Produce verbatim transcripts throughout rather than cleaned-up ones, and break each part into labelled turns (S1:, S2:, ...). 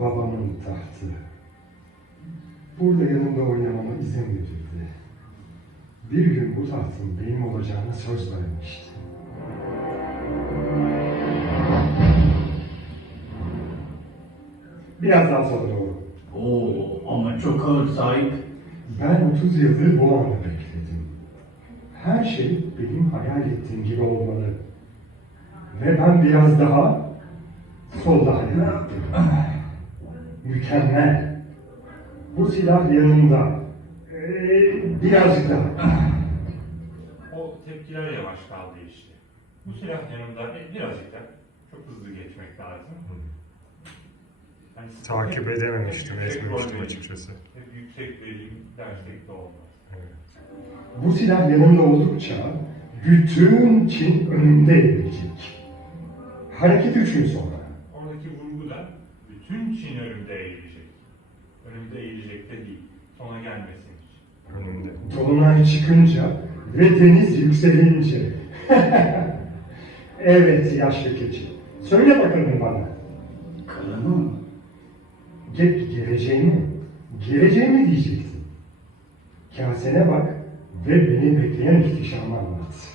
S1: babamın tahtı. Burada yanımda oynamama izin verirdi. Bir gün bu tahtın benim olacağına söz vermişti. Biraz daha sonra doğru.
S2: Oo, ama çok ağır sahip.
S1: Ben otuz yıldır bu anı bekledim. Her şey benim hayal ettiğim gibi olmalı. Ve ben biraz daha solda hayal ettim. Mükemmel. Bu silah yanımda. Ee, birazcık daha.
S3: O tepkiler yavaş kaldı işte. Bu silah yanımda e, birazcık da çok hızlı geçmek lazım. Yani
S4: Takip
S3: hep-
S4: edememiştim,
S3: hep yüksek
S4: etmemiştim
S3: rol vereyim,
S4: açıkçası.
S3: Hep yüksek vereyim dersek de olmaz.
S1: Bu silah yanımda oldukça bütün Çin önümde eğilecek. Hareket üç gün sonra.
S3: Oradaki vurgu da bütün Çin önümde eğilecek. Önümde eğilecek de değil. Sona gelmesin hiç.
S4: Önümde.
S1: Dolunay çıkınca ve deniz yükselince. Evet yaşlı keçi. Söyle bakalım bana.
S2: Karını mı?
S1: Ge geleceğimi, geleceğimi diyeceksin. Kasene bak ve beni bekleyen ihtişamı anlat.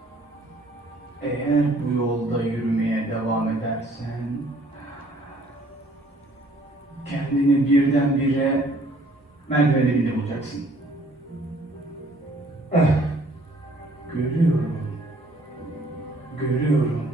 S2: Eğer bu yolda yürümeye devam edersen kendini birdenbire merdiven dibinde bulacaksın.
S1: Ah,
S2: Görüyorum. Görüyorum.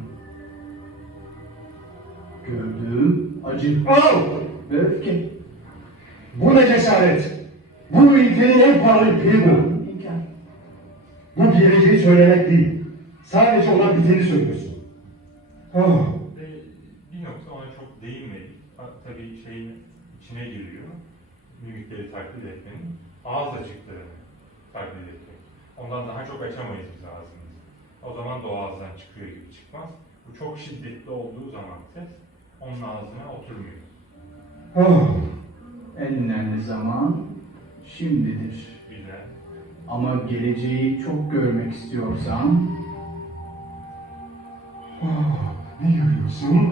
S2: Gördüğüm acı
S1: oh!
S2: ve öfke.
S1: Bu ne cesaret? Bu ülkenin en pahalı ipi bu.
S2: İnkar.
S1: Bu geleceği söylemek değil. Sadece olan biteni söylüyorsun. Oh.
S3: Ve bir nokta ona çok değinmedik. Ha, Tabii şeyin içine giriyor. Mimikleri taklit etmenin ağız açıklarını taklit etmek. Ondan daha çok açamayız biz ağzımızı. O zaman da o ağızdan çıkıyor gibi çıkmaz. Bu çok şiddetli olduğu zaman ses onun ağzına oturmuyor.
S1: Oh.
S2: En önemli zaman şimdidir.
S3: Güzel.
S2: Ama geleceği çok görmek istiyorsan
S1: Oh. Ne görüyorsun?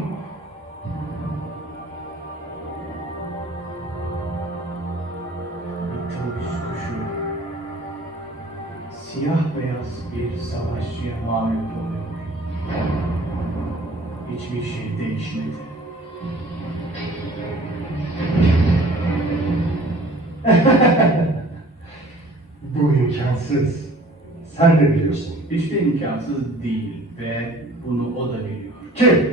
S2: bir tavus kuşu siyah beyaz bir savaşçıya mağlup oluyor. Hiçbir şey değişmedi.
S1: Bu imkansız. Sen de biliyorsun.
S2: Hiç de imkansız değil ve bunu o da biliyor.
S1: Kim?